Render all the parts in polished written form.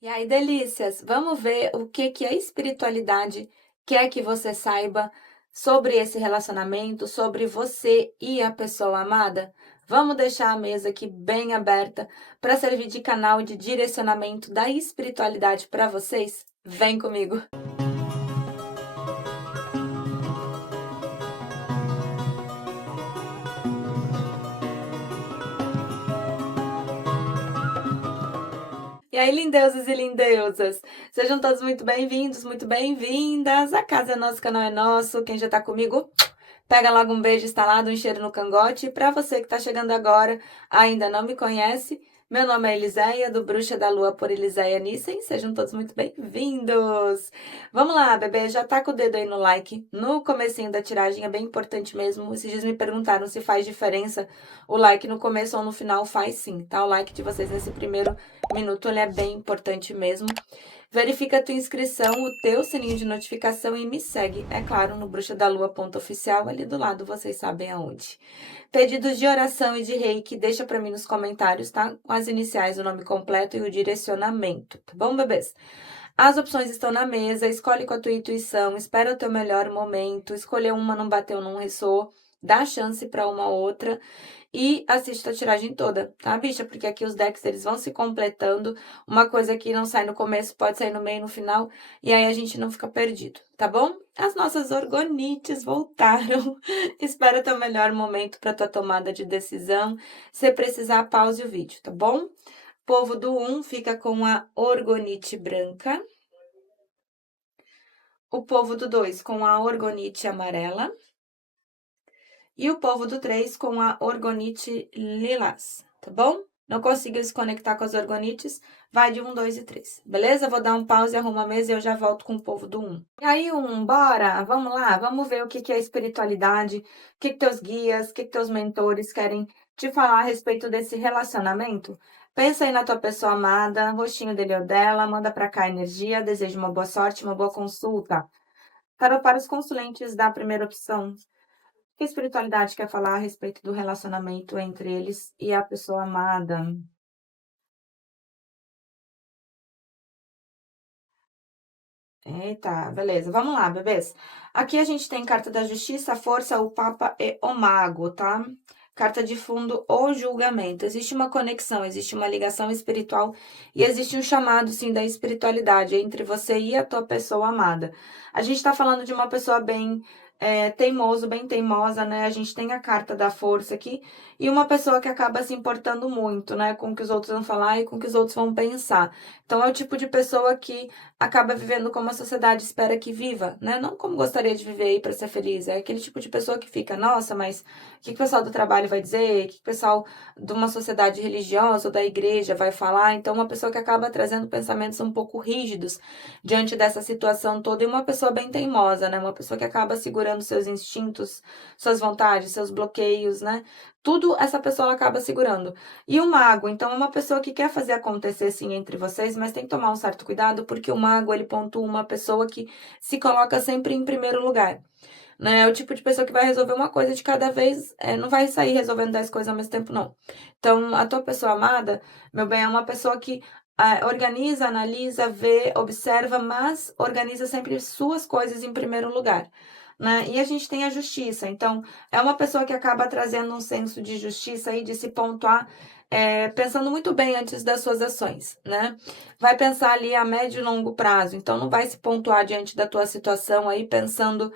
E aí, delícias, vamos ver o que que a espiritualidade quer que você saiba sobre esse relacionamento, sobre você e a pessoa amada? Vamos deixar a mesa aqui bem aberta para servir de canal de direcionamento da espiritualidade para vocês? Vem comigo! E aí, lindeusos e lindeusas, sejam todos muito bem-vindos, muito bem-vindas. A casa é nossa, o canal é nosso. Quem já tá comigo, pega logo um beijo instalado, um cheiro no cangote. E para você que está chegando agora, ainda não me conhece, meu nome é Eliséia, do Bruxa da Lua por Eliséia Nissen. Sejam todos muito bem-vindos. Vamos lá, bebê, já tá com o dedo aí no like. No comecinho da tiragem é bem importante mesmo. Esses dias me perguntaram se faz diferença o like no começo ou no final. Faz sim, tá? O like de vocês nesse primeiro minuto, ele é bem importante mesmo. Verifica a tua inscrição, o teu sininho de notificação e me segue, é claro, no bruxadalua.oficial, ali do lado, vocês sabem aonde. Pedidos de oração e de reiki, deixa pra mim nos comentários, tá? Com as iniciais, o nome completo e o direcionamento, tá bom, bebês? As opções estão na mesa, escolhe com a tua intuição, espera o teu melhor momento, escolher uma não bateu, não ressoou, dá chance para uma outra e assiste a tiragem toda, tá, bicha? Porque aqui os decks, eles vão se completando, uma coisa que não sai no começo, pode sair no meio, no final, e aí a gente não fica perdido, tá bom? As nossas orgonites voltaram. Espera ter o melhor momento para tua tomada de decisão. Se precisar, pause o vídeo, tá bom? Povo do 1 fica com a orgonite branca. O povo do 2 com a orgonite amarela. E o povo do 3 com a orgonite lilás, tá bom? Não conseguiu se conectar com as orgonites, vai de 1, 2 e 3, beleza? Vou dar um pause, arrumo a mesa e eu já volto com o povo do 1. E aí, 1, bora? Vamos lá? Vamos ver o que que é a espiritualidade, o que que teus guias, o que que teus mentores querem te falar a respeito desse relacionamento? Pensa aí na tua pessoa amada, rostinho dele ou dela, manda pra cá a energia, desejo uma boa sorte, uma boa consulta. Para os consulentes da primeira opção, que a espiritualidade quer falar a respeito do relacionamento entre eles e a pessoa amada? Eita, beleza. Vamos lá, bebês. Aqui a gente tem carta da justiça, a força, o papa e o mago, tá? Carta de fundo, o julgamento. Existe uma conexão, existe uma ligação espiritual e existe um chamado, sim, da espiritualidade entre você e a tua pessoa amada. A gente tá falando de uma pessoa bem teimoso, bem teimosa, né? A gente tem a carta da força aqui e uma pessoa que acaba se importando muito, né? Com o que os outros vão falar e com o que os outros vão pensar. Então, é o tipo de pessoa que acaba vivendo como a sociedade espera que viva, né? Não como gostaria de viver aí para ser feliz. É aquele tipo de pessoa que fica, nossa, mas o que que o pessoal do trabalho vai dizer? O que que o pessoal de uma sociedade religiosa ou da igreja vai falar? Então, uma pessoa que acaba trazendo pensamentos um pouco rígidos diante dessa situação toda e uma pessoa bem teimosa, né? Uma pessoa que acaba segurando seus instintos, suas vontades, seus bloqueios, né? Tudo essa pessoa ela acaba segurando. E o mago, então, é uma pessoa que quer fazer acontecer sim entre vocês, mas tem que tomar um certo cuidado, porque o mago, ele pontua uma pessoa que se coloca sempre em primeiro lugar, né? É o tipo de pessoa que vai resolver uma coisa de cada vez, não vai sair resolvendo 10 coisas ao mesmo tempo, não. Então, a tua pessoa amada, meu bem, é uma pessoa que organiza, analisa, vê, observa, mas organiza sempre suas coisas em primeiro lugar, né? E a gente tem a justiça, então, é uma pessoa que acaba trazendo um senso de justiça e de se pontuar, pensando muito bem antes das suas ações, né? Vai pensar ali a médio e longo prazo, então não vai se pontuar diante da tua situação aí pensando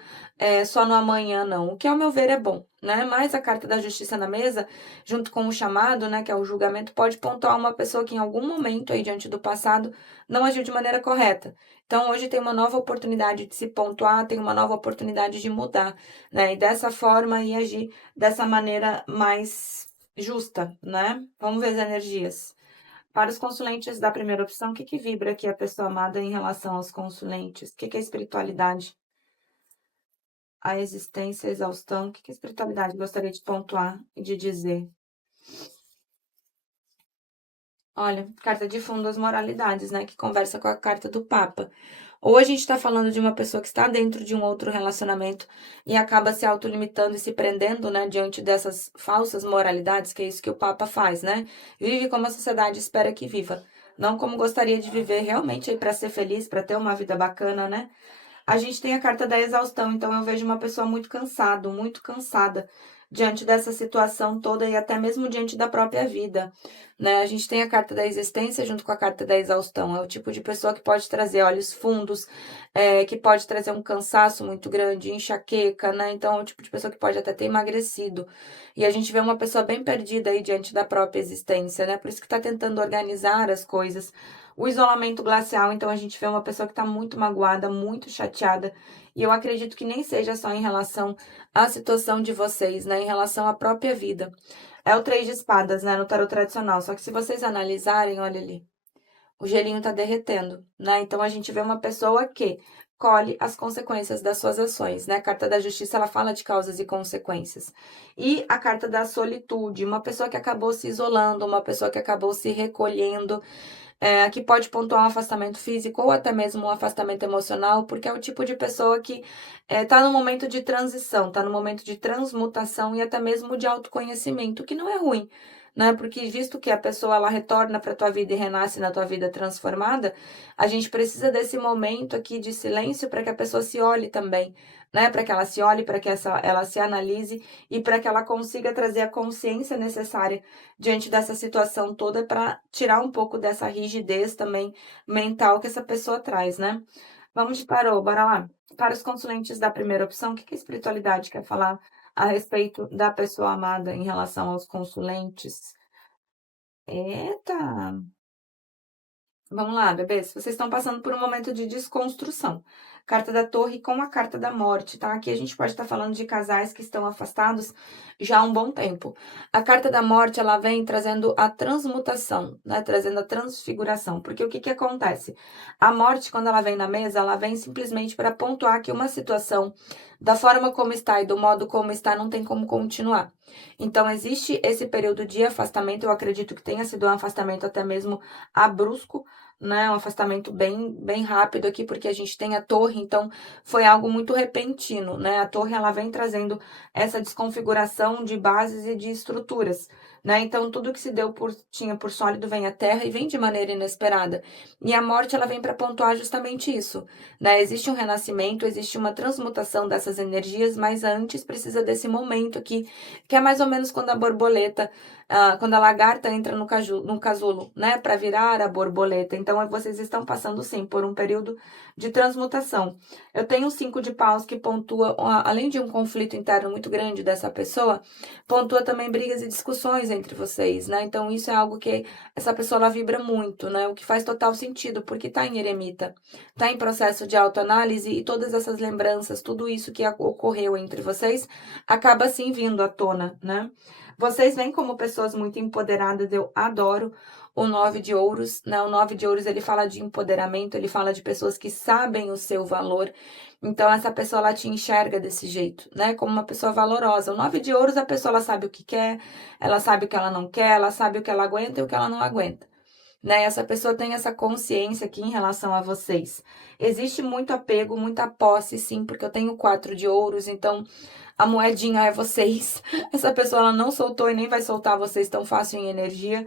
só no amanhã, não. O que, ao meu ver, é bom, né? Mas a carta da justiça na mesa, junto com o chamado, né, que é o julgamento, pode pontuar uma pessoa que em algum momento aí diante do passado não agiu de maneira correta. Então, hoje tem uma nova oportunidade de se pontuar, tem uma nova oportunidade de mudar, né? E dessa forma e agir dessa maneira mais justa, né? Vamos ver as energias. Para os consulentes da primeira opção, o que que vibra aqui a pessoa amada em relação aos consulentes? O que que é espiritualidade? A existência, a exaustão. O que que a espiritualidade gostaria de pontuar e de dizer? Olha, carta de fundo, as moralidades, né? Que conversa com a carta do Papa. Ou a gente está falando de uma pessoa que está dentro de um outro relacionamento e acaba se autolimitando e se prendendo, né? Diante dessas falsas moralidades, que é isso que o Papa faz, né? Vive como a sociedade espera que viva, não como gostaria de viver realmente aí para ser feliz, para ter uma vida bacana, né? A gente tem a carta da exaustão, então eu vejo uma pessoa muito cansado, muito cansada diante dessa situação toda e até mesmo diante da própria vida, né? A gente tem a carta da existência junto com a carta da exaustão. É o tipo de pessoa que pode trazer olhos fundos, que pode trazer um cansaço muito grande, enxaqueca, né? Então é o tipo de pessoa que pode até ter emagrecido. E a gente vê uma pessoa bem perdida aí diante da própria existência, né? Por isso que tá tentando organizar as coisas. O isolamento glacial, então a gente vê uma pessoa que está muito magoada, muito chateada, e eu acredito que nem seja só em relação à situação de vocês, né? Em relação à própria vida. É o três de espadas, né? No tarot tradicional. Só que se vocês analisarem, olha ali, o gelinho tá derretendo, né? Então a gente vê uma pessoa que colhe as consequências das suas ações, né? A carta da justiça, ela fala de causas e consequências. E a carta da solitude, uma pessoa que acabou se isolando, uma pessoa que acabou se recolhendo, que pode pontuar um afastamento físico ou até mesmo um afastamento emocional, porque é o tipo de pessoa que está no momento de transição, está no momento de transmutação e até mesmo de autoconhecimento, que não é ruim, né? Porque visto que a pessoa ela retorna para a tua vida e renasce na tua vida transformada, a gente precisa desse momento aqui de silêncio para que a pessoa se olhe também, né? Para que ela se olhe, para que ela se analise e para que ela consiga trazer a consciência necessária diante dessa situação toda para tirar um pouco dessa rigidez também mental que essa pessoa traz, né? Vamos de tarô, bora lá. Para os consulentes da primeira opção, o que que a espiritualidade quer falar a respeito da pessoa amada em relação aos consulentes? Eita! Vamos lá, bebês. Vocês estão passando por um momento de desconstrução. Carta da Torre com a carta da Morte, tá? Aqui a gente pode estar falando de casais que estão afastados já há um bom tempo. A carta da Morte, ela vem trazendo a transmutação, né? Trazendo a transfiguração. Porque o que que acontece? A morte, quando ela vem na mesa, ela vem simplesmente para pontuar que uma situação, da forma como está e do modo como está, não tem como continuar. Então, existe esse período de afastamento. Eu acredito que tenha sido um afastamento até mesmo abrupto, né, um afastamento bem rápido aqui, porque a gente tem a torre, então foi algo muito repentino, né? A torre ela vem trazendo essa desconfiguração de bases e de estruturas, né? Então tudo que se deu tinha por sólido vem à terra e vem de maneira inesperada. E a morte ela vem para pontuar justamente isso, né? Existe um renascimento, existe uma transmutação dessas energias, mas antes precisa desse momento aqui, que é mais ou menos quando a borboleta quando a lagarta entra no casulo, né, para virar a borboleta. Então, vocês estão passando, sim, por um período de transmutação. Eu tenho 5 de paus que pontua, além de um conflito interno muito grande dessa pessoa, pontua também brigas e discussões entre vocês, né? Então, isso é algo que essa pessoa, ela vibra muito, né? O que faz total sentido, porque tá em eremita, tá em processo de autoanálise e todas essas lembranças, tudo isso que ocorreu entre vocês, acaba, sim, vindo à tona, né? Vocês vêm como pessoas muito empoderadas, eu adoro o 9 de ouros, né? O 9 de ouros, ele fala de empoderamento, ele fala de pessoas que sabem o seu valor. Então, essa pessoa, ela te enxerga desse jeito, né? Como uma pessoa valorosa. O 9 de ouros, a pessoa, ela sabe o que quer, ela sabe o que ela não quer, ela sabe o que ela aguenta e o que ela não aguenta. Né? Essa pessoa tem essa consciência aqui em relação a vocês. Existe muito apego, muita posse, sim, porque eu tenho 4 de ouros, então a moedinha é vocês. Essa pessoa ela não soltou e nem vai soltar vocês tão fácil em energia.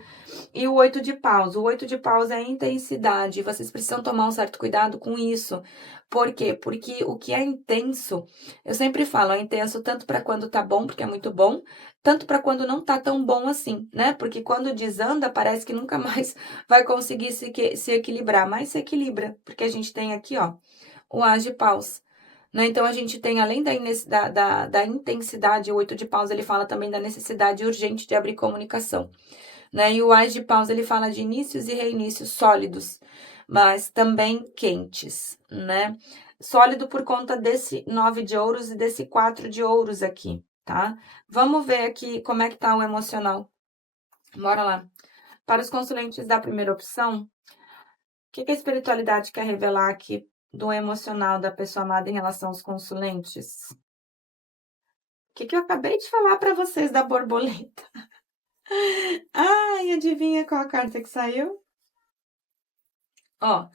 E o 8 de paus. O 8 de paus é a intensidade. Vocês precisam tomar um certo cuidado com isso. Por quê? Porque o que é intenso, eu sempre falo, é intenso tanto para quando tá bom, porque é muito bom, tanto para quando não tá tão bom assim, né? Porque quando desanda, parece que nunca mais vai conseguir se equilibrar. Mas se equilibra, porque a gente tem aqui, ó, o as de paus. Né? Então, a gente tem, além da intensidade, o 8 de paus, ele fala também da necessidade urgente de abrir comunicação. Né? E o Ás de paus, ele fala de inícios e reinícios sólidos, mas também quentes, né? Sólido por conta desse 9 de ouros e desse 4 de ouros aqui, tá? Vamos ver aqui como é que tá o emocional. Bora lá. Para os consulentes da primeira opção, o que a espiritualidade quer revelar aqui do emocional da pessoa amada em relação aos consulentes? O que eu acabei de falar para vocês da borboleta? Ai, adivinha qual a carta que saiu? Ó,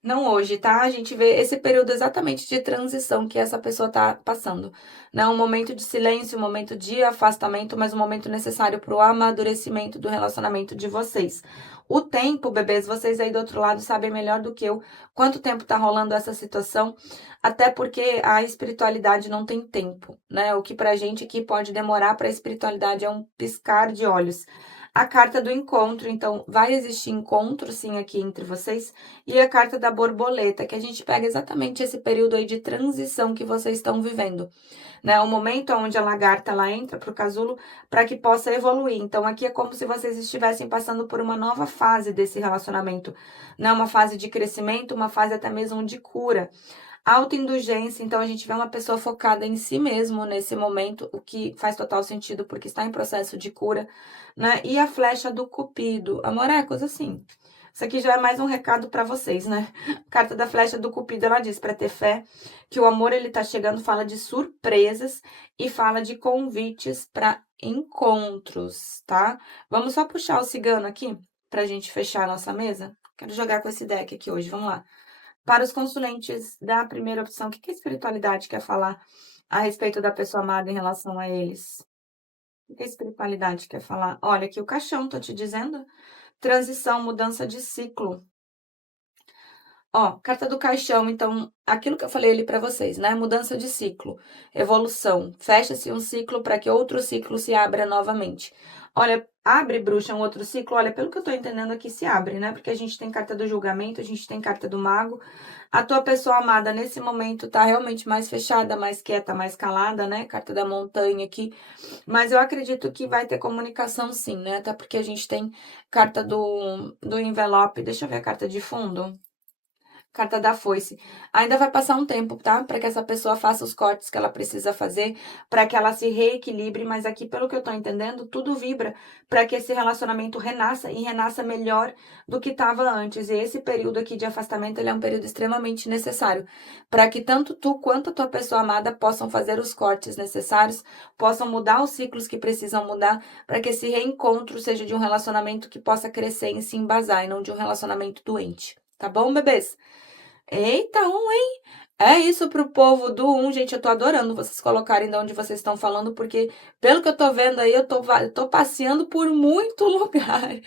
Não hoje, tá? A gente vê esse período exatamente de transição que essa pessoa tá passando, né? Um momento de silêncio, um momento de afastamento, mas um momento necessário para o amadurecimento do relacionamento de vocês. O tempo, bebês, vocês aí do outro lado sabem melhor do que eu quanto tempo tá rolando essa situação, até porque a espiritualidade não tem tempo, né? O que pra gente aqui pode demorar, para a espiritualidade é um piscar de olhos. A carta do encontro, então, vai existir encontro sim aqui entre vocês, e a carta da borboleta, que a gente pega exatamente esse período aí de transição que vocês estão vivendo, né? O momento onde a lagarta ela entra para o casulo para que possa evoluir. Então, aqui é como se vocês estivessem passando por uma nova fase desse relacionamento, né? Uma fase de crescimento, uma fase até mesmo de cura. Autoindulgência, então a gente vê uma pessoa focada em si mesmo nesse momento, o que faz total sentido porque está em processo de cura, né? E a flecha do Cupido, amorecos, assim. Isso aqui já é mais um recado para vocês, né? A carta da flecha do Cupido, ela diz para ter fé que o amor ele tá chegando, fala de surpresas e fala de convites para encontros, tá? Vamos só puxar o cigano aqui pra gente fechar a nossa mesa. Quero jogar com esse deck aqui hoje, vamos lá. Para os consulentes da primeira opção, o que que a espiritualidade quer falar a respeito da pessoa amada em relação a eles? O que a espiritualidade quer falar? Olha aqui o caixão, tô te dizendo. Transição, mudança de ciclo. Ó, carta do caixão, então, aquilo que eu falei ali para vocês, né? Mudança de ciclo, evolução, fecha-se um ciclo para que outro ciclo se abra novamente. Olha, abre, bruxa, um outro ciclo. Olha, pelo que eu tô entendendo aqui, se abre, né? Porque a gente tem carta do julgamento, a gente tem carta do mago. A tua pessoa amada nesse momento tá realmente mais fechada, mais quieta, mais calada, né? Carta da montanha aqui. Mas eu acredito que vai ter comunicação sim, né? Até porque a gente tem carta do envelope. Deixa eu ver a carta de fundo. Carta da foice. Ainda vai passar um tempo, tá? Para que essa pessoa faça os cortes que ela precisa fazer, para que ela se reequilibre, mas aqui, pelo que eu tô entendendo, tudo vibra para que esse relacionamento renasça e renasça melhor do que estava antes. E esse período aqui de afastamento, ele é um período extremamente necessário para que tanto tu quanto a tua pessoa amada possam fazer os cortes necessários, possam mudar os ciclos que precisam mudar, para que esse reencontro seja de um relacionamento que possa crescer e se embasar, e não de um relacionamento doente. Tá bom, bebês? Eita, hein? É isso pro povo do gente, eu tô adorando vocês colocarem de onde vocês estão falando, porque pelo que eu tô vendo aí, eu tô passeando por muito lugar.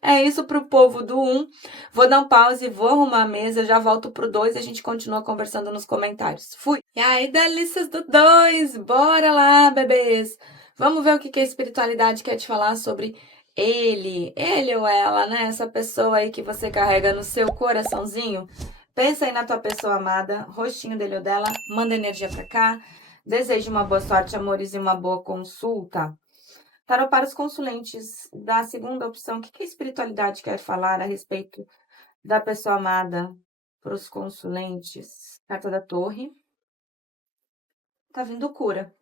É isso pro povo do Vou dar um pause, vou arrumar a mesa, já volto pro 2 e a gente continua conversando nos comentários. Fui! E aí, delícias do 2, bora lá, bebês! Vamos ver o que que a espiritualidade quer te falar sobre ele ou ela, né? Essa pessoa aí que você carrega no seu coraçãozinho. Pensa aí na tua pessoa amada, rostinho dele ou dela, manda energia pra cá. Desejo uma boa sorte, amores, e uma boa consulta. Tarot para os consulentes da segunda opção, o que que a espiritualidade quer falar a respeito da pessoa amada para os consulentes? Carta da Torre. Tá vindo cura.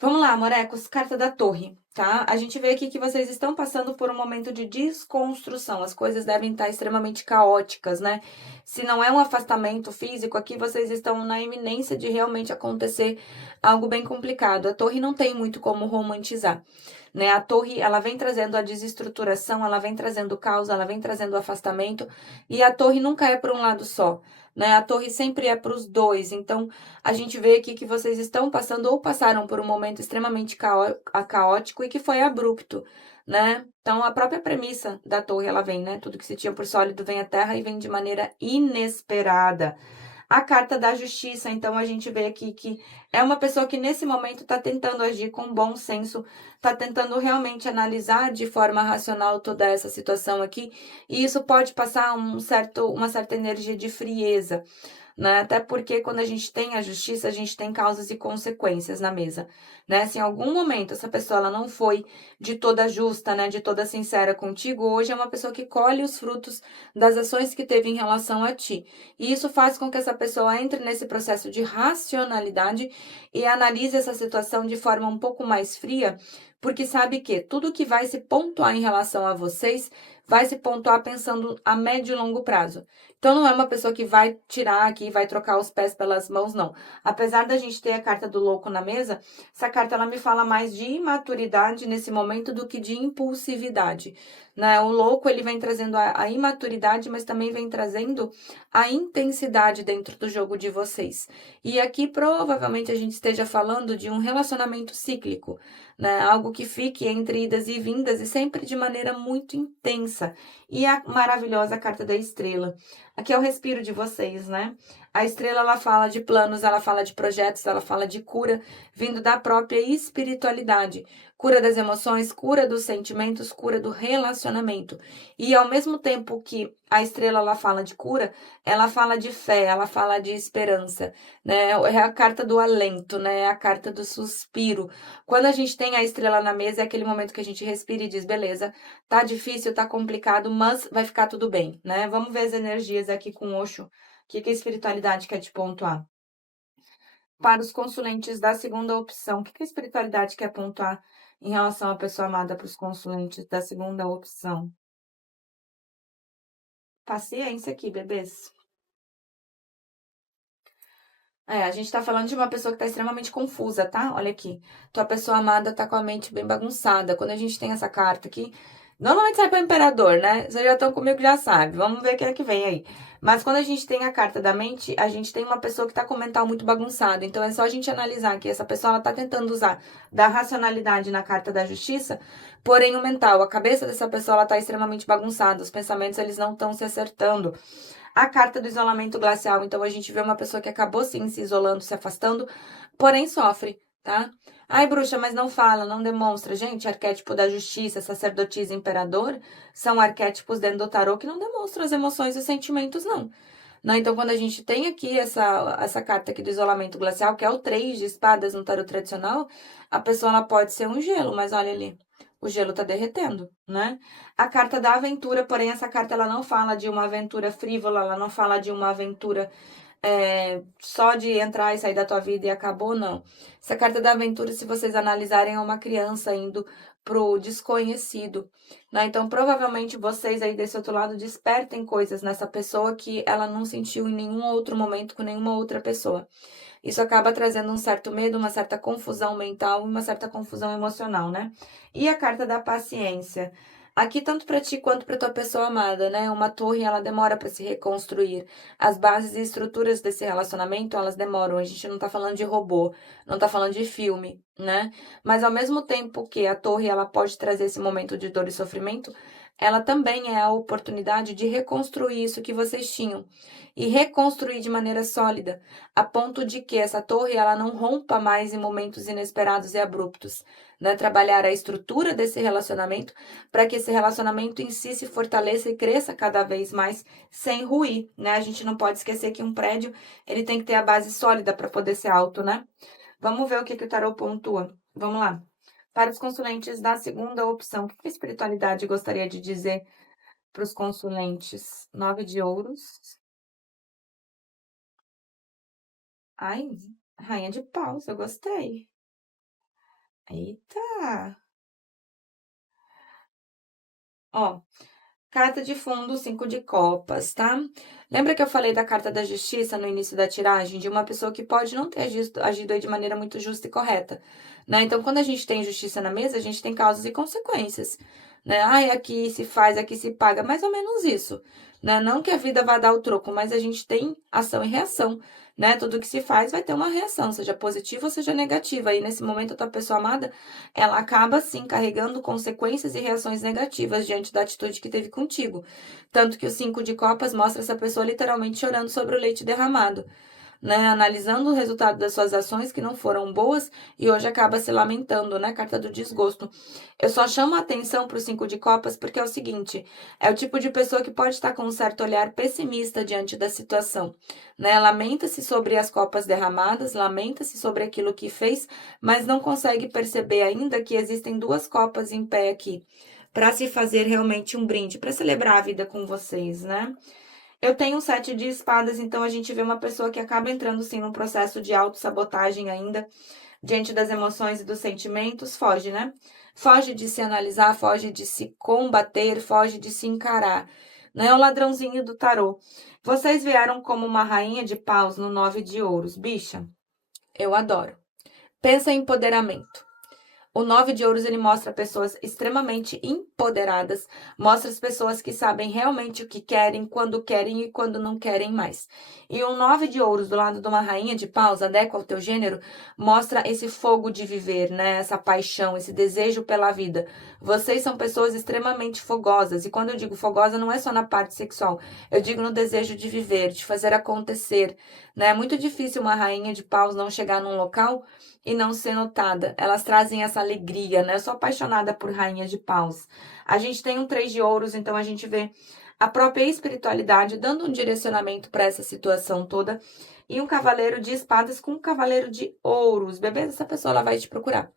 Vamos lá, morecos, carta da Torre, tá? A gente vê aqui que vocês estão passando por um momento de desconstrução. As coisas devem estar extremamente caóticas, né? Se não é um afastamento físico, aqui vocês estão na iminência de realmente acontecer algo bem complicado. A Torre não tem muito como romantizar, né? A Torre, ela vem trazendo a desestruturação, ela vem trazendo caos, ela vem trazendo afastamento, e a Torre nunca é para um lado só, né? A Torre sempre é para os dois. Então, a gente vê aqui que vocês estão passando ou passaram por um momento extremamente caótico e que foi abrupto, né? Então, a própria premissa da Torre, ela vem, né? Tudo que se tinha por sólido vem à Terra e vem de maneira inesperada. A carta da justiça, então a gente vê aqui que é uma pessoa que nesse momento está tentando agir com bom senso, está tentando realmente analisar de forma racional toda essa situação aqui, e isso pode passar uma certa energia de frieza, né? Até porque quando a gente tem a justiça, a gente tem causas e consequências na mesa, né? Se em algum momento essa pessoa ela não foi de toda justa, né, de toda sincera contigo, hoje é uma pessoa que colhe os frutos das ações que teve em relação a ti. E isso faz com que essa pessoa entre nesse processo de racionalidade e analise essa situação de forma um pouco mais fria, porque sabe que tudo que vai se pontuar em relação a vocês vai se pontuar pensando a médio e longo prazo. Então, não é uma pessoa que vai tirar aqui, vai trocar os pés pelas mãos, não. Apesar da gente ter a carta do louco na mesa, essa carta ela me fala mais de imaturidade nesse momento do que de impulsividade, né? O louco ele vem trazendo a imaturidade, mas também vem trazendo a intensidade dentro do jogo de vocês. E aqui provavelmente a gente esteja falando de um relacionamento cíclico, né? Algo que fique entre idas e vindas e sempre de maneira muito intensa. E a maravilhosa carta da estrela. Aqui é o respiro de vocês, né? A estrela ela fala de planos, ela fala de projetos, ela fala de cura vindo da própria espiritualidade. Cura das emoções, cura dos sentimentos, cura do relacionamento. E ao mesmo tempo que a estrela ela fala de cura, ela fala de fé, ela fala de esperança, né? É a carta do alento, né? É a carta do suspiro. Quando a gente tem a estrela na mesa, é aquele momento que a gente respira e diz, beleza, tá difícil, tá complicado, mas vai ficar tudo bem, né? Vamos ver as energias aqui com o Osho. O que que a espiritualidade quer te pontuar? Para os consulentes da segunda opção, o que que a espiritualidade quer pontuar em relação à pessoa amada para os consulentes da segunda opção? Paciência aqui, bebês. A gente tá falando de uma pessoa que tá extremamente confusa, tá? Olha aqui. Tua pessoa amada tá com a mente bem bagunçada. Quando a gente tem essa carta aqui, normalmente sai para o imperador, né? Vocês já estão comigo, já sabe. Vamos ver quem é que vem aí. Mas quando a gente tem a carta da mente, a gente tem uma pessoa que tá com o mental muito bagunçado. Então é só a gente analisar que essa pessoa ela tá tentando usar da racionalidade na carta da justiça, porém o mental, a cabeça dessa pessoa ela tá extremamente bagunçada. Os pensamentos eles não estão se acertando. A carta do isolamento glacial, então a gente vê uma pessoa que acabou sim se isolando, se afastando, porém sofre, tá? Ai, bruxa, mas não fala, não demonstra. Gente, arquétipo da justiça, sacerdotisa, imperador, são arquétipos dentro do tarô que não demonstram as emoções e os sentimentos, não. Não, então, quando a gente tem aqui essa carta aqui do isolamento glacial, que é o 3 de espadas no tarô tradicional, a pessoa ela pode ser um gelo, mas olha ali, o gelo tá derretendo, né? A carta da aventura, porém, essa carta ela não fala de uma aventura frívola, ela não fala de uma aventura só de entrar e sair da tua vida e acabou, não. Essa carta da aventura, se vocês analisarem, é uma criança indo pro desconhecido, né? Então, provavelmente vocês aí desse outro lado despertem coisas nessa pessoa que ela não sentiu em nenhum outro momento com nenhuma outra pessoa. Isso acaba trazendo um certo medo, uma certa confusão mental e uma certa confusão emocional, né? E a carta da paciência. Aqui, tanto para ti quanto para tua pessoa amada, né? Uma torre, ela demora para se reconstruir. As bases e estruturas desse relacionamento, elas demoram. A gente não tá falando de robô, não tá falando de filme, né? Mas ao mesmo tempo que a torre, ela pode trazer esse momento de dor e sofrimento, ela também é a oportunidade de reconstruir isso que vocês tinham e reconstruir de maneira sólida, a ponto de que essa torre ela não rompa mais em momentos inesperados e abruptos, né? Trabalhar a estrutura desse relacionamento para que esse relacionamento em si se fortaleça e cresça cada vez mais sem ruir, né? A gente não pode esquecer que um prédio, ele tem que ter a base sólida para poder ser alto, né? Vamos ver o que que o tarô pontua. Vamos lá. Para os consulentes da segunda opção, o que a espiritualidade gostaria de dizer para os consulentes? 9 de ouros. Ai, rainha de paus, eu gostei. Eita! Ó, carta de fundo, 5 de copas, tá? Lembra que eu falei da carta da justiça no início da tiragem, de uma pessoa que pode não ter agido aí de maneira muito justa e correta, né? Então, quando a gente tem justiça na mesa, a gente tem causas e consequências, né? Ai, aqui se faz, aqui se paga, mais ou menos isso, né? Não que a vida vá dar o troco, mas a gente tem ação e reação, né? Tudo que se faz vai ter uma reação, seja positiva ou seja negativa. E nesse momento, a tua pessoa amada, ela acaba sim carregando consequências e reações negativas diante da atitude que teve contigo. Tanto que o 5 de copas mostra essa pessoa literalmente chorando sobre o leite derramado, né? Analisando o resultado das suas ações que não foram boas e hoje acaba se lamentando, né? Carta do desgosto. Eu só chamo a atenção para o 5 de copas porque é o seguinte, é o tipo de pessoa que pode estar com um certo olhar pessimista diante da situação, né? Lamenta-se sobre as copas derramadas, lamenta-se sobre aquilo que fez, mas não consegue perceber ainda que existem duas copas em pé aqui, para se fazer realmente um brinde, para celebrar a vida com vocês, né? Eu tenho um 7 de espadas, então a gente vê uma pessoa que acaba entrando, sim, num processo de autossabotagem ainda, diante das emoções e dos sentimentos, foge, né? Foge de se analisar, foge de se combater, foge de se encarar. Não é o ladrãozinho do tarô. Vocês vieram como uma rainha de paus no 9 de ouros. Bicha, eu adoro. Pensa em empoderamento. O 9 de ouros, ele mostra pessoas extremamente empoderadas, mostra as pessoas que sabem realmente o que querem, querem e quando não querem mais. E o 9 de ouros, do lado de uma rainha de paus, adequa ao teu gênero, mostra esse fogo de viver, né? Essa paixão, esse desejo pela vida. Vocês são pessoas extremamente fogosas, e quando eu digo fogosa, não é só na parte sexual, eu digo no desejo de viver, de fazer acontecer, né? É muito difícil uma rainha de paus não chegar num local e não ser notada. Elas trazem essa alegria, né? Eu sou apaixonada por rainha de paus. A gente tem um 3 de ouros, então a gente vê a própria espiritualidade dando um direcionamento para essa situação toda. E um cavaleiro de espadas com um cavaleiro de ouros. Bebê, essa pessoa ela vai te procurar.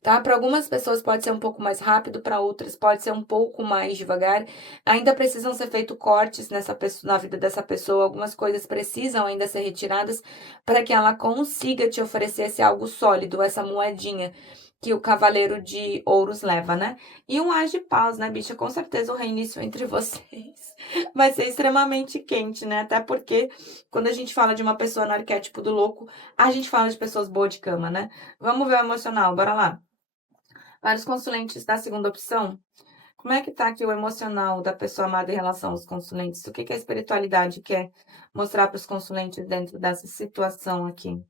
Tá? Para algumas pessoas pode ser um pouco mais rápido, para outras pode ser um pouco mais devagar. Ainda precisam ser feitos cortes na vida dessa pessoa, algumas coisas precisam ainda ser retiradas para que ela consiga te oferecer esse algo sólido, essa moedinha que o cavaleiro de ouros leva, né? E um as de paus, né, bicha? Com certeza o reinício entre vocês vai ser extremamente quente, né? Até porque quando a gente fala de uma pessoa no arquétipo do louco, a gente fala de pessoas boas de cama, né? Vamos ver o emocional, bora lá. Para os consulentes da segunda opção, como é que tá aqui o emocional da pessoa amada em relação aos consulentes? O que que a espiritualidade quer mostrar para os consulentes dentro dessa situação aqui?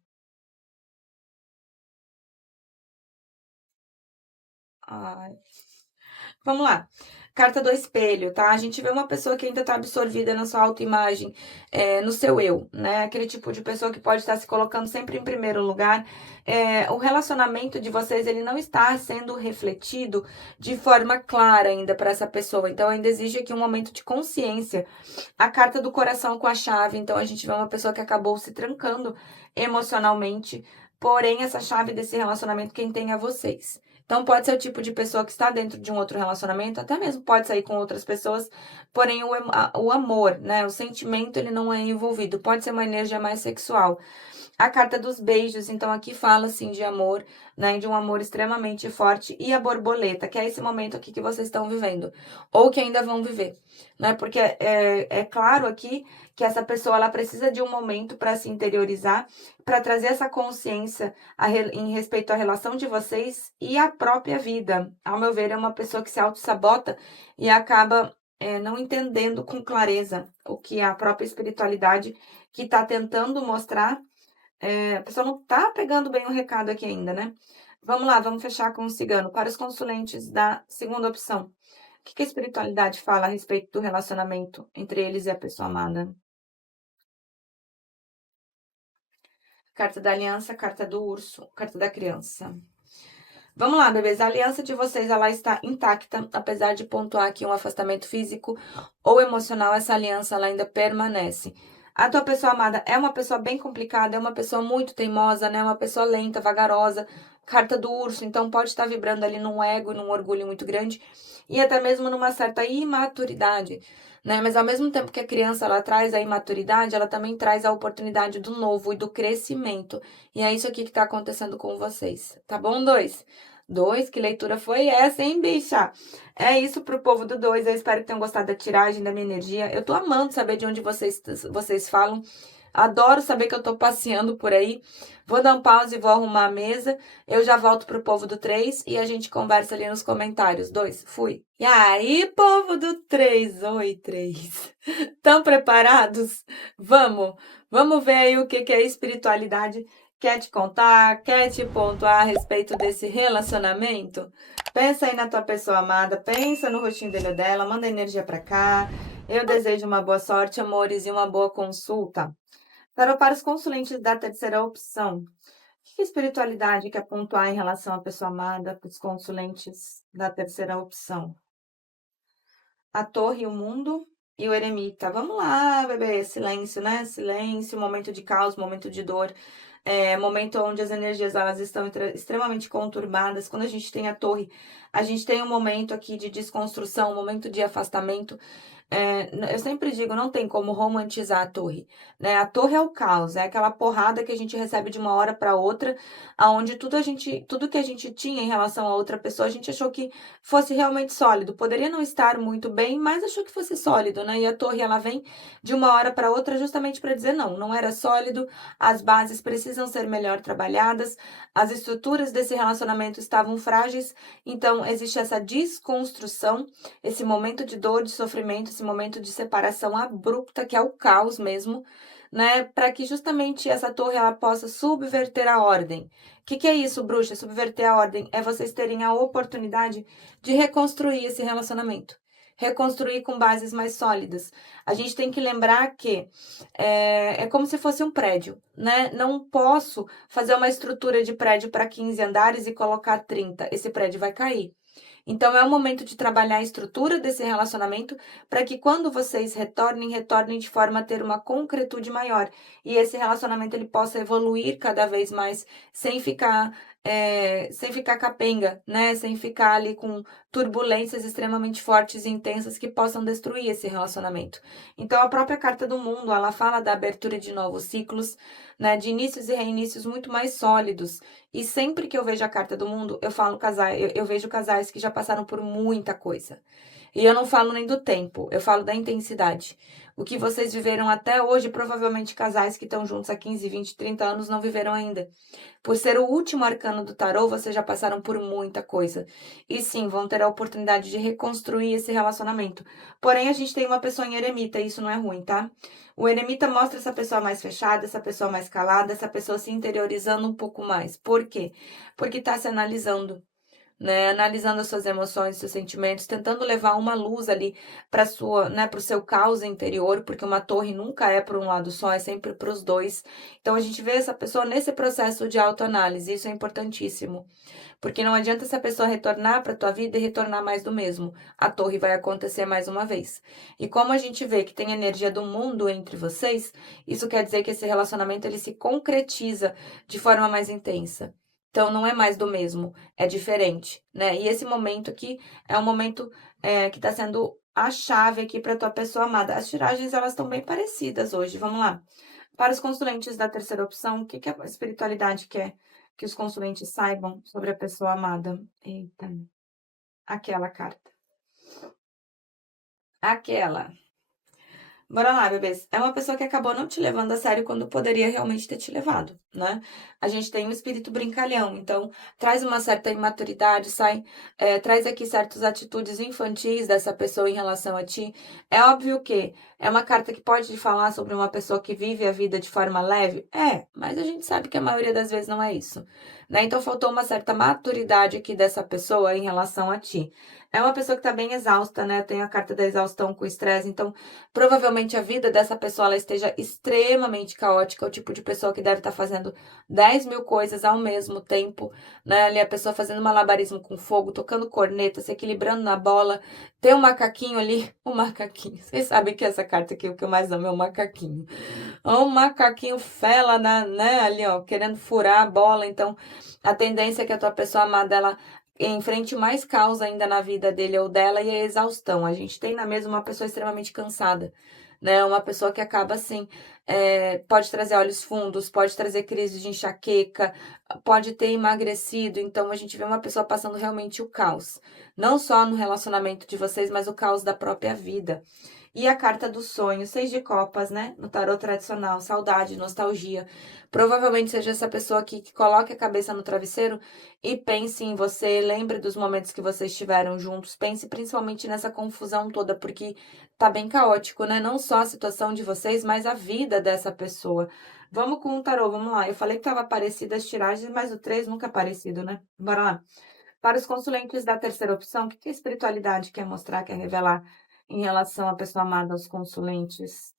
Ai. Vamos lá. Carta do espelho, tá? A gente vê uma pessoa que ainda tá absorvida na sua autoimagem, no seu eu, né? Aquele tipo de pessoa que pode estar se colocando sempre em primeiro lugar. O relacionamento de vocês, ele não está sendo refletido de forma clara ainda para essa pessoa. Então, ainda exige aqui um momento de consciência. A carta do coração com a chave. Então, a gente vê uma pessoa que acabou se trancando emocionalmente. Porém, essa chave desse relacionamento, quem tem é vocês. Então, pode ser o tipo de pessoa que está dentro de um outro relacionamento, até mesmo pode sair com outras pessoas, porém o amor, né? O sentimento, ele não é envolvido. Pode ser uma energia mais sexual. A carta dos beijos, então aqui fala assim de amor, né? De um amor extremamente forte. E a borboleta, que é esse momento aqui que vocês estão vivendo, ou que ainda vão viver, né? Porque é claro aqui que essa pessoa ela precisa de um momento para se interiorizar, para trazer essa consciência em respeito à relação de vocês e à própria vida. Ao meu ver, é uma pessoa que se auto-sabota e acaba não entendendo com clareza o que é a própria espiritualidade que está tentando mostrar. A pessoa não tá pegando bem o recado aqui ainda, né? Vamos lá, vamos fechar com o cigano. Para os consulentes da segunda opção, o que que a espiritualidade fala a respeito do relacionamento entre eles e a pessoa amada? Carta da aliança, carta do urso, carta da criança. Vamos lá, bebês. A aliança de vocês, ela está intacta, apesar de pontuar aqui um afastamento físico ou emocional, essa aliança ela ainda permanece. A tua pessoa amada é uma pessoa bem complicada, é uma pessoa muito teimosa, né? Uma pessoa lenta, vagarosa. Carta do urso, então pode estar vibrando ali num ego e num orgulho muito grande e até mesmo numa certa imaturidade, né? Mas ao mesmo tempo que a criança ela traz a imaturidade, ela também traz a oportunidade do novo e do crescimento. E é isso aqui que tá acontecendo com vocês, tá bom, dois? Dois, que leitura foi essa, hein, bicha? É isso pro povo do dois. Eu espero que tenham gostado da tiragem, da minha energia. Eu tô amando saber de onde vocês falam. Adoro saber que eu tô passeando por aí. Vou dar um pause e vou arrumar a mesa. Eu já volto pro povo do 3 e a gente conversa ali nos comentários. Dois, fui. E aí, povo do 3? Oi, 3. Estão preparados? Vamos! Vamos ver aí o que que a espiritualidade quer te contar, quer te pontuar a respeito desse relacionamento? Pensa aí na tua pessoa amada, pensa no rostinho dele ou dela, manda energia pra cá. Eu desejo uma boa sorte, amores, e uma boa consulta. Para os consulentes da terceira opção, o que a espiritualidade quer pontuar em relação à pessoa amada para os consulentes da terceira opção? A torre, o mundo e o eremita. Vamos lá, bebê, silêncio, né? Silêncio, momento de caos, momento de dor. Momento onde as energias elas estão extremamente conturbadas. Quando a gente tem a torre, a gente tem um momento aqui de desconstrução, um momento de afastamento. eu sempre digo, não tem como romantizar a torre, né, a torre é o caos, é aquela porrada que a gente recebe de uma hora para outra, aonde tudo que a gente tinha em relação a outra pessoa, a gente achou que fosse realmente sólido, poderia não estar muito bem, mas achou que fosse sólido, né, e a torre ela vem de uma hora para outra justamente para dizer: "Não, não era sólido, as bases precisam ser melhor trabalhadas, as estruturas desse relacionamento estavam frágeis", então existe essa desconstrução, esse momento de dor, de sofrimento, esse momento de separação abrupta, que é o caos mesmo, né, para que justamente essa torre ela possa subverter a ordem. O que é isso, bruxa? Subverter a ordem é vocês terem a oportunidade de reconstruir esse relacionamento. Reconstruir com bases mais sólidas. A gente tem que lembrar que é como se fosse um prédio, né? Não posso fazer uma estrutura de prédio para 15 andares e colocar 30. Esse prédio vai cair. Então é o momento de trabalhar a estrutura desse relacionamento para que quando vocês retornem, retornem de forma a ter uma concretude maior. E esse relacionamento ele possa evoluir cada vez mais sem ficar capenga, né? Sem ficar ali com turbulências extremamente fortes e intensas que possam destruir esse relacionamento. Então a própria carta do mundo, ela fala da abertura de novos ciclos, né? De inícios e reinícios muito mais sólidos. E sempre que eu vejo a carta do mundo, eu falo casais, eu vejo casais que já passaram por muita coisa. E eu não falo nem do tempo, eu falo da intensidade. O que vocês viveram até hoje, provavelmente casais que estão juntos há 15, 20, 30 anos não viveram ainda. Por ser o último arcano do tarô, vocês já passaram por muita coisa. E sim, vão ter a oportunidade de reconstruir esse relacionamento. Porém, a gente tem uma pessoa em eremita, e isso não é ruim, tá? O eremita mostra essa pessoa mais fechada, essa pessoa mais calada, essa pessoa se interiorizando um pouco mais. Por quê? Porque tá se analisando, né, analisando as suas emoções, seus sentimentos, tentando levar uma luz ali para sua, né, para o seu caos interior, porque uma torre nunca é para um lado só, é sempre para os dois. Então a gente vê essa pessoa nesse processo de autoanálise, isso é importantíssimo, porque não adianta essa pessoa retornar para a tua vida e retornar mais do mesmo. A torre vai acontecer mais uma vez. E como a gente vê que tem energia do mundo entre vocês, isso quer dizer que esse relacionamento ele se concretiza de forma mais intensa. Então não é mais do mesmo, é diferente, né? E esse momento aqui é um momento que está sendo a chave aqui para tua pessoa amada. As tiragens elas estão bem parecidas hoje. Vamos lá. Para os consulentes da terceira opção, o que que a espiritualidade quer que os consulentes saibam sobre a pessoa amada? Eita, aquela carta. Aquela. Bora lá, bebês. É uma pessoa que acabou não te levando a sério quando poderia realmente ter te levado, né? A gente tem um espírito brincalhão, então traz uma certa imaturidade, traz aqui certas atitudes infantis dessa pessoa em relação a ti. É óbvio que é uma carta que pode falar sobre uma pessoa que vive a vida de forma leve? É, mas a gente sabe que a maioria das vezes não é isso, né? Então faltou uma certa maturidade aqui dessa pessoa em relação a ti. É uma pessoa que tá bem exausta, né? Tem a carta da exaustão com estresse, então provavelmente a vida dessa pessoa ela esteja extremamente caótica, o tipo de pessoa que deve estar fazendo 10.000 coisas ao mesmo tempo, né? Ali a pessoa fazendo malabarismo com fogo, tocando corneta, se equilibrando na bola. Tem um macaquinho ali, um macaquinho. Vocês sabem que essa carta aqui, o que eu mais amo é o macaquinho. Um macaquinho fela, né, ali, ó, querendo furar a bola. Então, a tendência é que a tua pessoa amada, ela enfrente mais caos ainda na vida dele ou dela e a exaustão. A gente tem na mesa uma pessoa extremamente cansada, né? Uma pessoa que acaba assim, pode trazer olhos fundos, pode trazer crise de enxaqueca, pode ter emagrecido. Então a gente vê uma pessoa passando realmente o caos, não só no relacionamento de vocês, mas o caos da própria vida. E a carta do sonho, 6 de copas, né? No tarô tradicional, saudade, nostalgia. Provavelmente seja essa pessoa aqui que coloque a cabeça no travesseiro e pense em você, lembre dos momentos que vocês estiveram juntos, pense principalmente nessa confusão toda, porque tá bem caótico, né? Não só a situação de vocês, mas a vida dessa pessoa. Vamos com o tarô, vamos lá. Eu falei que tava parecido as tiragens, mas o 3 nunca é parecido, né? Bora lá. Para os consulentes da terceira opção, o que que a espiritualidade quer mostrar, quer revelar em relação à pessoa amada aos consulentes?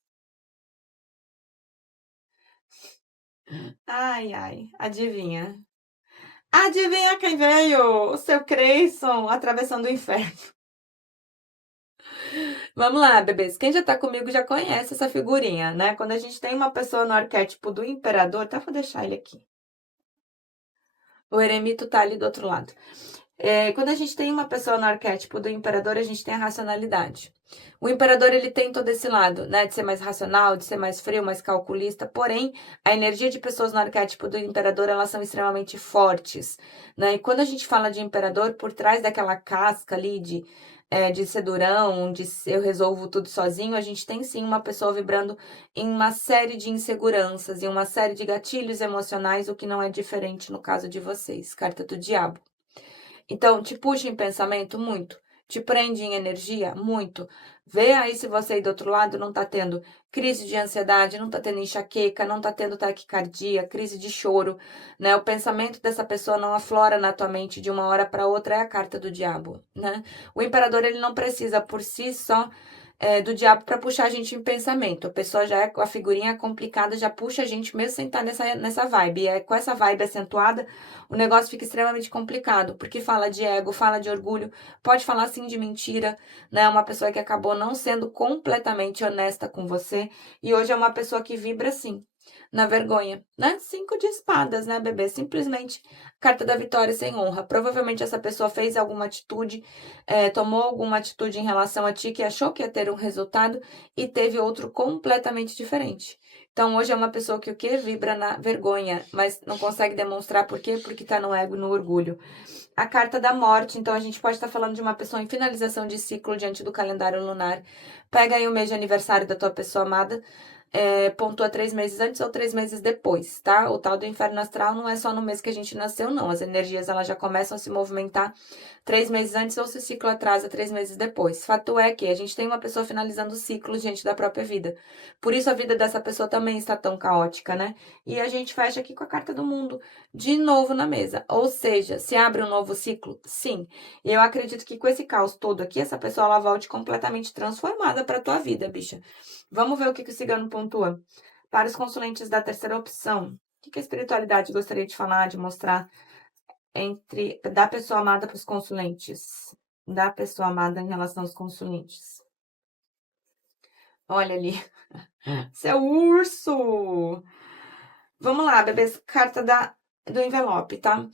Ai, ai, adivinha? Adivinha quem veio? O seu Creyson atravessando o inferno. Vamos lá, bebês. Quem já tá comigo já conhece essa figurinha, né? Quando a gente tem uma pessoa no arquétipo do imperador, tá? Vou deixar ele aqui. O eremito tá ali do outro lado. Quando a gente tem uma pessoa no arquétipo do imperador, a gente tem a racionalidade. O imperador, ele tem todo esse lado, né, de ser mais racional, de ser mais frio, mais calculista, porém, a energia de pessoas no arquétipo do imperador, elas são extremamente fortes, né, e quando a gente fala de imperador, por trás daquela casca ali de ser durão, eu resolvo tudo sozinho, a gente tem sim uma pessoa vibrando em uma série de inseguranças, em uma série de gatilhos emocionais, o que não é diferente no caso de vocês, carta do diabo. Então, te puxa em pensamento? Muito. Te prende em energia? Muito. Vê aí se você aí do outro lado não tá tendo crise de ansiedade, não tá tendo enxaqueca, não tá tendo taquicardia, crise de choro, né? O pensamento dessa pessoa não aflora na tua mente de uma hora para outra, é a carta do diabo, né? O imperador, ele não precisa por si só do diabo para puxar a gente em pensamento. A pessoa já é com a figurinha complicada, já puxa a gente mesmo sem estar nessa vibe. E com essa vibe acentuada, o negócio fica extremamente complicado, porque fala de ego, fala de orgulho, pode falar sim de mentira, né? Uma pessoa que acabou não sendo completamente honesta com você e hoje é uma pessoa que vibra sim na vergonha, né? 5 de espadas, né, bebê? Simplesmente carta da vitória sem honra. Provavelmente essa pessoa fez alguma atitude, tomou alguma atitude em relação a ti que achou que ia ter um resultado e teve outro completamente diferente. Então, hoje é uma pessoa que o quê? Vibra na vergonha, mas não consegue demonstrar por quê? Porque tá no ego e no orgulho. A carta da morte, então a gente pode estar falando de uma pessoa em finalização de ciclo diante do calendário lunar. Pega aí o mês de aniversário da tua pessoa amada, pontua 3 meses antes ou 3 meses depois, tá? O tal do inferno astral não é só no mês que a gente nasceu, não. As energias, elas já começam a se movimentar 3 meses antes ou se o ciclo atrasa 3 meses depois. Fato é que a gente tem uma pessoa finalizando o ciclo diante da própria vida. Por isso a vida dessa pessoa também está tão caótica, né? E a gente fecha aqui com a carta do mundo de novo na mesa. Ou seja, se abre um novo ciclo? Sim. E eu acredito que com esse caos todo aqui, essa pessoa ela volte completamente transformada para tua vida, bicha. Vamos ver o que o cigano pontua. Para os consulentes da terceira opção, o que a espiritualidade gostaria de falar, de mostrar da pessoa amada para os consulentes? Da pessoa amada em relação aos consulentes. Olha ali. Seu urso! Vamos lá, bebês. Carta do envelope, tá?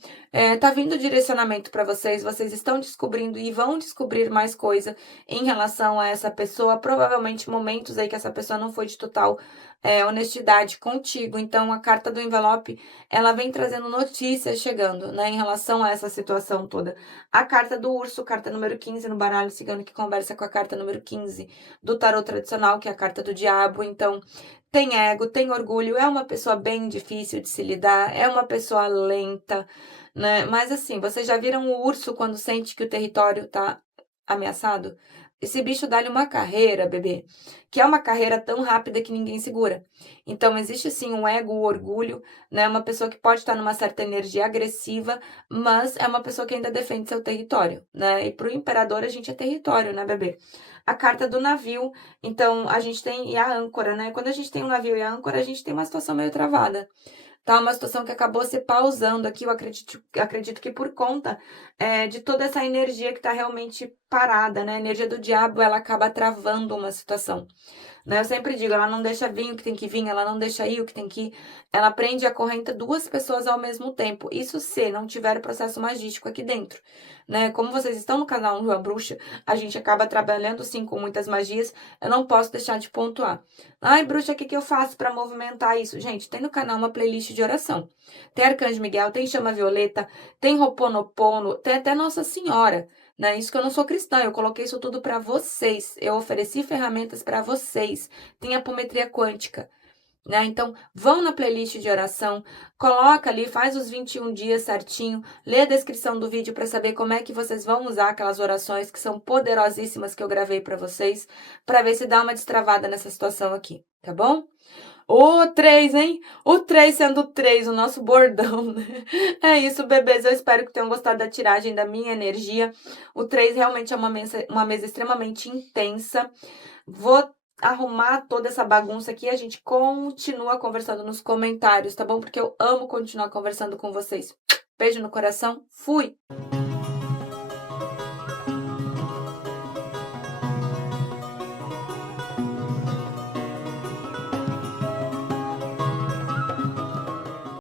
Tá vindo direcionamento para vocês. Vocês estão descobrindo e vão descobrir mais coisa em relação a essa pessoa. Provavelmente momentos aí que essa pessoa não foi de total honestidade contigo. Então, a carta do envelope, ela vem trazendo notícias chegando, né? Em relação a essa situação toda. A carta do urso, carta número 15 no baralho cigano, que conversa com a carta número 15 do tarot tradicional, que é a carta do diabo. Então, tem ego, tem orgulho, é uma pessoa bem difícil de se lidar, é uma pessoa lenta, né? Mas assim, vocês já viram o urso quando sente que o território tá ameaçado? Esse bicho dá-lhe uma carreira, bebê, que é uma carreira tão rápida que ninguém segura. Então, existe sim um ego, o orgulho, né? Uma pessoa que pode estar numa certa energia agressiva, mas é uma pessoa que ainda defende seu território, né? E pro imperador a gente é território, né, bebê? A carta do navio, então a gente tem e a âncora, né? Quando a gente tem um navio e a âncora, a gente tem uma situação meio travada. Tá uma situação que acabou se pausando aqui, eu acredito que por conta de toda essa energia que está realmente parada, né? A energia do diabo, ela acaba travando uma situação. Né? Eu sempre digo, ela não deixa vir o que tem que vir, ela não deixa ir o que tem que ir, ela prende a corrente duas pessoas ao mesmo tempo. Isso se não tiver processo magístico aqui dentro, né? Como vocês estão no canal João Bruxa, a gente acaba trabalhando sim com muitas magias, eu não posso deixar de pontuar. Ai, bruxa, o que eu faço para movimentar isso? Gente, tem no canal uma playlist de oração. Tem Arcanjo Miguel, tem Chama Violeta, tem Roponopono, tem até Nossa Senhora. Né? Isso que eu não sou cristã, eu coloquei isso tudo para vocês. Eu ofereci ferramentas para vocês. Tem apometria quântica, né? Então, vão na playlist de oração, coloca ali, faz os 21 dias certinho, lê a descrição do vídeo para saber como é que vocês vão usar aquelas orações que são poderosíssimas que eu gravei para vocês, para ver se dá uma destravada nessa situação aqui, tá bom? O 3, hein? O 3 sendo o 3, o nosso bordão, né? É isso, bebês. Eu espero que tenham gostado da tiragem da minha energia. O 3 realmente é uma mesa extremamente intensa. Vou arrumar toda essa bagunça aqui e a gente continua conversando nos comentários, tá bom? Porque eu amo continuar conversando com vocês. Beijo no coração. Fui!